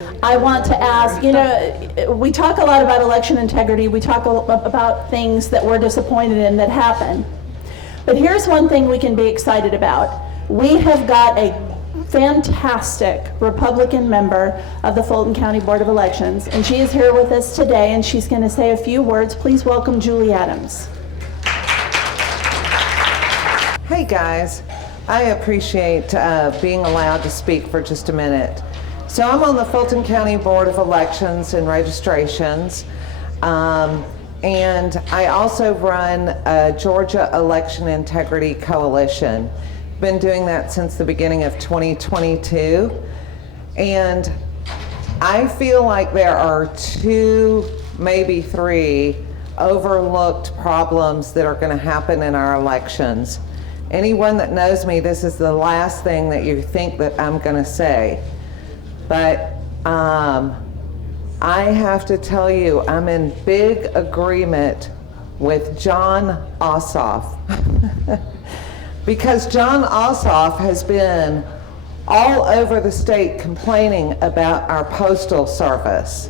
I want to ask, we talk a lot about election integrity. We talk about things that we're disappointed in that happen. But here's one thing we can be excited about. We have got a fantastic Republican member of the Fulton County Board of Elections, and she is here with us today, and she's going to say a few words. Please welcome Julie Adams. Hey guys, I appreciate being allowed to speak for just a minute. So I'm on the Fulton County Board of Elections and Registrations, and I also run a Georgia Election Integrity Coalition. Been doing that since the beginning of 2022, and I feel like there are two, maybe three, overlooked problems that are going to happen in our elections. Anyone that knows me, this is the last thing that you think that I'm going to say. But I have to tell you, I'm in big agreement with Jon Ossoff. Because Jon Ossoff has been all over the state complaining about our postal service.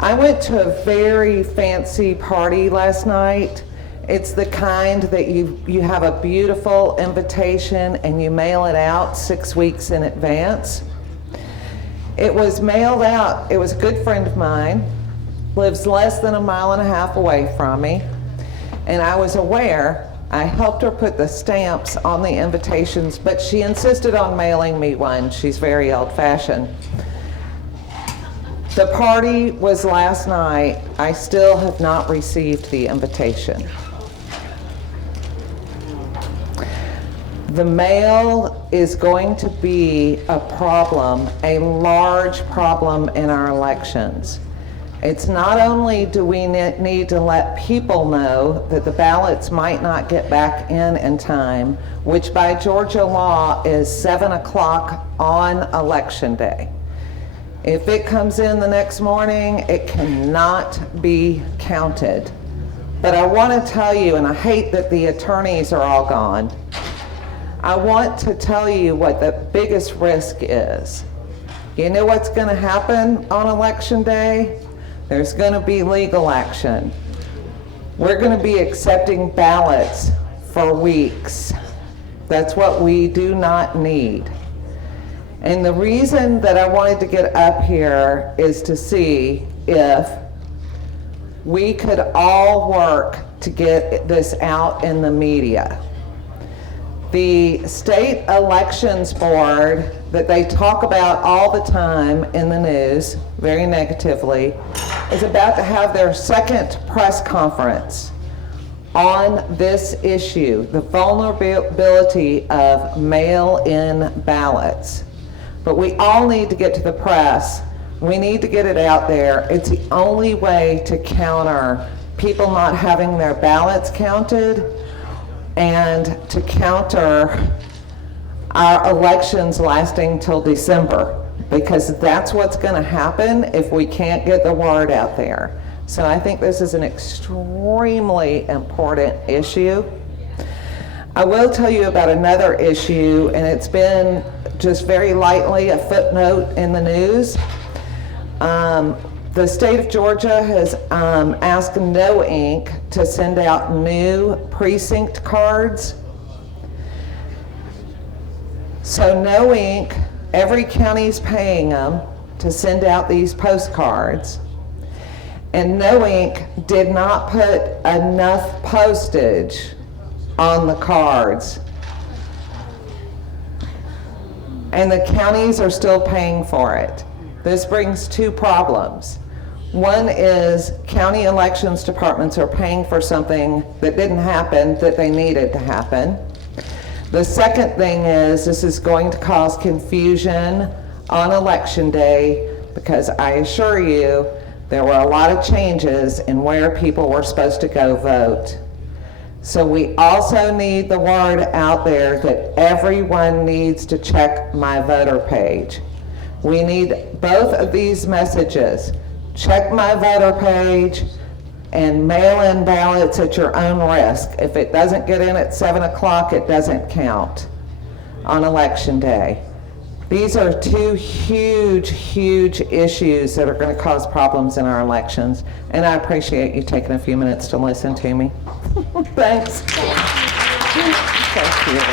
I went to a very fancy party last night. It's the kind that you have a beautiful invitation and you mail it out 6 weeks in advance. It was mailed out. It was a good friend of mine, lives less than 1.5 miles away from me, and I was aware. I helped her put the stamps on the invitations, but she insisted on mailing me one. She's very old-fashioned. The party was last night. I still have not received the invitation. The mail is going to be a problem, a large problem in our elections. It's not only do we need to let people know that the ballots might not get back in time, which by Georgia law is 7 o'clock on election day. If it comes in the next morning, it cannot be counted. But I want to tell you, and I hate that the attorneys are all gone, I want to tell you what the biggest risk is. You know what's going to happen on election day? There's going to be legal action. We're going to be accepting ballots for weeks. That's what we do not need. And the reason that I wanted to get up here is to see if we could all work to get this out in the media. The state elections board that they talk about all the time in the news, very negatively, is about to have their second press conference on this issue, the vulnerability of mail-in ballots. But we all need to get to the press. We need to get it out there. It's the only way to counter people not having their ballots counted and to counter our elections lasting till December, because that's what's going to happen if we can't get the word out there. So I think this is an extremely important issue. I will tell you about another issue, and it's been just very lightly a footnote in the news. The state of Georgia has asked No Inc. to send out new precinct cards. So No Inc., every county's paying them to send out these postcards. And No Inc. did not put enough postage on the cards. And the counties are still paying for it. This brings two problems. One is county elections departments are paying for something that didn't happen that they needed to happen. The second thing is this is going to cause confusion on election day, because I assure you there were a lot of changes in where people were supposed to go vote. So we also need the word out there that everyone needs to check My Voter page. We need both of these messages. Check My Voter page and mail in ballots at your own risk. If it doesn't get in at 7 o'clock, it doesn't count on election day. These are two huge, huge issues that are going to cause problems in our elections, and I appreciate you taking a few minutes to listen to me. Thanks. Thank you.